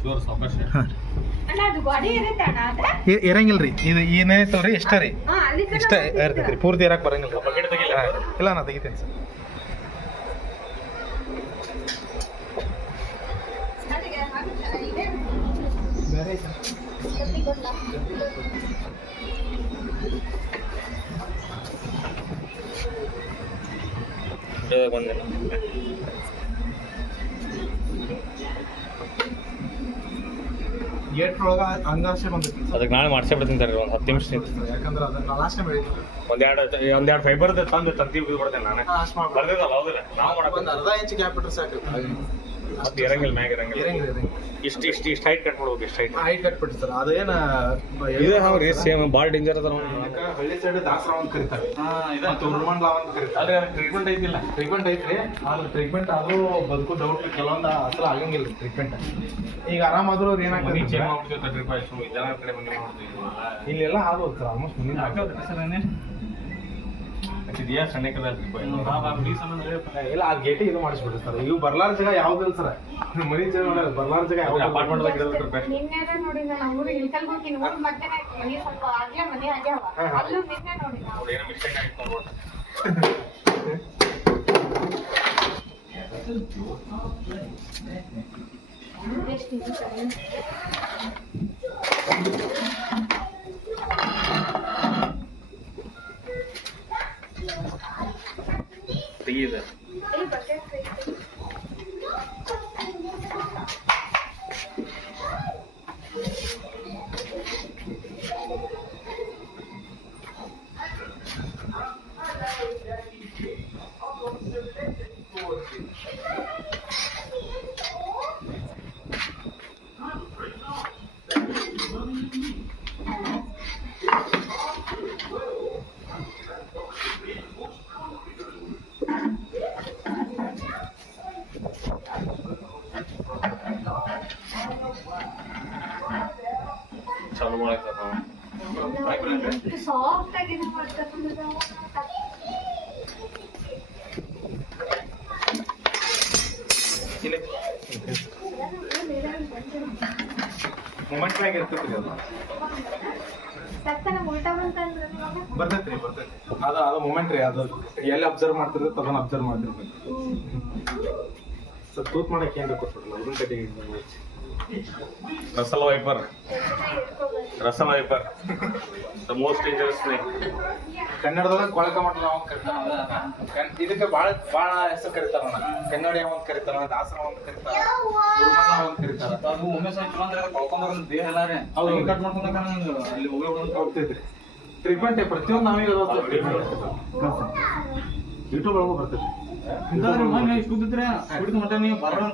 Sure ಸಾವಕಾಶ ಹಾಂ. ಅಣ್ಣ ಅದು ಗಾಡಿ ಇರುತ್ತೆ ಅಣ್ಣ ಅದ? ಇ- ಇರಂಗಿಲ್ಲ ರೀ. ಇದು ಏನಾಯ್ತವ್ರಿ ಇಷ್ಟ ರೀ. ಇಷ್ಟ ಇರ್ತೈತಿ ರೀ ಪೂರ್ತಿ ಇರಕ್ಕೆ ಬರಂಗಿಲ್ಲ. ಇಲ್ಲ ನಾ ತೆಗಿತೀನಿ ಸರ್. ಬಂದಿಲ್ಲ. ಗೇಟ್ ಒಳಗೆ ಅಂಗಾಂಶ ಬಂದೈತಿ. ಅದಕ್ಕೆ ನಾಳೆ ಮಾಡ್ಸೇ ಬಿಡ್ತೀನಿ ಸರ್ ಒಂದು ಹತ್ತು ನಿಮಿಷ ಯಾಕಂದ್ರೆ ಅದನ್ನ ಲಾಸ್ಟ್ ಟೈಮ್ ಹೇಳಿದ್ವಿ ಒಂದೆರಡು ಒಂದೆರಡು ಫೈಬರ್ ತಂದು ತಂತಿ ಬಿಡ್ತೇನೆ ನಾನು. ಅಷ್ಟು ಮಾಡಿ ಬರ್ದಿದ್ದಲ್ಲ ಹೌದಿಲ್ಲ. ನಾವು ಮಾಡಕ್ಕೆ ಒಂದು ಅರ್ಧ ಇಂಚ್ ಗ್ಯಾಪ್ ಸಾಕು ಮತ್ತೆ ಇರಂಗಿಲ್ಲ ಮ್ಯಾಗ ಇರಂಗಿಲ್ಲ. ಇರಂಗಿಲ್ಲ ಇಷ್ಟು ಇಷ್ಟು ಇಷ್ಟು ಹೈಟ್ ಕಟ್ ಮಾಡ್ಬೇಕು ಇಷ್ಟು ಹೈಟ್ ಹೈಟ್ ಕಟ್ಬಿಟ್ಟು ಸರ್ ಅದೇನ ಇದು ಹೌದ್ರಿ ಸೇಮ್ ಭಾಳ ಡೇಂಜರ್ ಅದ ಹಳ್ಳಿ ಸೈಡ್ ದಾಸರ ಅಂತ ಕರೀತಾರೆ. ಮತ್ತು ಉರ್ಮಂಡ್ಲ ಅಂತ ಕರಿತಾರೆ. ಅಲ್ರಿ ಟ್ರೀಟ್ಮೆಂಟ್ ಐತಿಲ್ಲ. ಟ್ರೀಟ್ಮೆಂಟ್ ಐತ್ರಿ. ಆದ್ರೆ ಟ್ರೀಟ್ಮೆಂಟ್ ಆದ್ರೂ ಬದುಕು ಡೌಟ್ ಕೆಲವೊಂದು ಅಸಲ ಆಗಂಗಿಲ್ಲ ಟ್ರೀಟ್ಮೆಂಟ್ ಈಗ ಆರಾಮಾದ್ರೂ ಅವ್ರು ಏನಾಗ್ತದೆ ಚೇಂಜ್ ಮಾಡ್ಬಿಡ್ತೀವಿ ತಡ್ರಿ ಪಾಯ್ಸು ಜನ ಕಡೆ ಮನೆ ಮಾಡ್ತೀವಿ ಇಲ್ಲೆಲ್ಲ ಆಗೋದು ಸರ್ ಆಲ್ಮೋಸ್ಟ್ ಮುಂದಿನ ಇದೆಯಾ ಕಲರ್ ಇಲ್ಲ ಆ ಗೇಟಿ ಇದು ಮಾಡಿಸ್ಬಿಡ್ರಿ ಸರ್. ಇವು ಬರ್ಲಾರ ಜಾಗ ಯಾವ್ದಿಲ್ಲ ಸರ್. ಮನಿ ಜಾಗ ಬರ್ಲಾರ ಜಾಗ ಅಪಾರ್ಟ್ಮೆಂಟ್ ಅಪಾರ್ಟ್ಮೆಂಟ್ದಾಗ ಇಡೋದು ರೂಪಾಯಿ ನಿನ್ನೆ ನೋಡಿ ನಾನು ಇಳ್ಕಲ್ ಹೋಗಿ ಊರ್ ಮಧ್ಯೆ ಮನಿ ಸ್ವಲ್ಪ ಆಗ್ಲೇ ಮನಿ ಆಗ್ಯಾವ. ಅಲ್ಲೂ ನಿನ್ನೆ ನೋಡಿ ನೋಡಿ ಏನೋ ಮಿಸ್ಟೇಕ್ ಆಯ್ತು ನೋಡ್ಬೋದು ಎಷ್ಟು ಇದು ಸರಿ. телевизор. Thank you. ಚಾಲು ಮಾಡಾಯ್ತದ ನಾವು ಸಾಫ್ಟ್ ಆಗಿ. ಮೊಮೆಂಟ್ ಮ್ಯಾಗ ಇರ್ತೈತಿ ಅದು. ತಕ್ಷಣ ರೀ ಬರ್ತೈತಿ ಅದು ಅದು ಮೊಮೆಂಟ್ ರೀ ಅದು ಎಲ್ಲಿ ಅಬ್ಸರ್ವ್ ಮಾಡ್ತಿರ್ತೈತೆ ಅದನ್ನ ಅಬ್ಸರ್ವ್ ಮಾಡ್ತಿರ್ಬೇಕು. ಸ್ವಲ್ಪ ತೂತ್ ಮಾಡಕ್ಕೆ ಏನ್ ಬೇಕು ಕಟ್ಟಿಗೆ Russell viper Russell viper the most dangerous thing ಕನ್ನಡದೊಳಗೆ ಕೊಳಕ ಮಠ ಅಂತ ಕರಿತಾರ ಇದಕ್ಕೆ ಬಾಳ ಬಾಳ ಹೆಸರು ಕರಿತಾರ ಕನ್ನಡಿ ಅಂತ ಕರಿತಾರ ದಾಸರ ಅಂತ ಕರಿತಾರ ಅಂತ ಕರಿತಾರ ಹೌದು. ಕಟ್ ಹೋಗ್ತೈತ್ರಿ ಟ್ರೀಟ್ಮೆಂಟ್ ಪ್ರತಿಯೊಂದು ನಾವೀಗ ಯೂಟ್ಯೂಬ್ ಒಳಗೂ ಬರ್ತೈತಿ ಶುದ್ಧ ಮಟ್ಟ ನೀವು ಬರೋ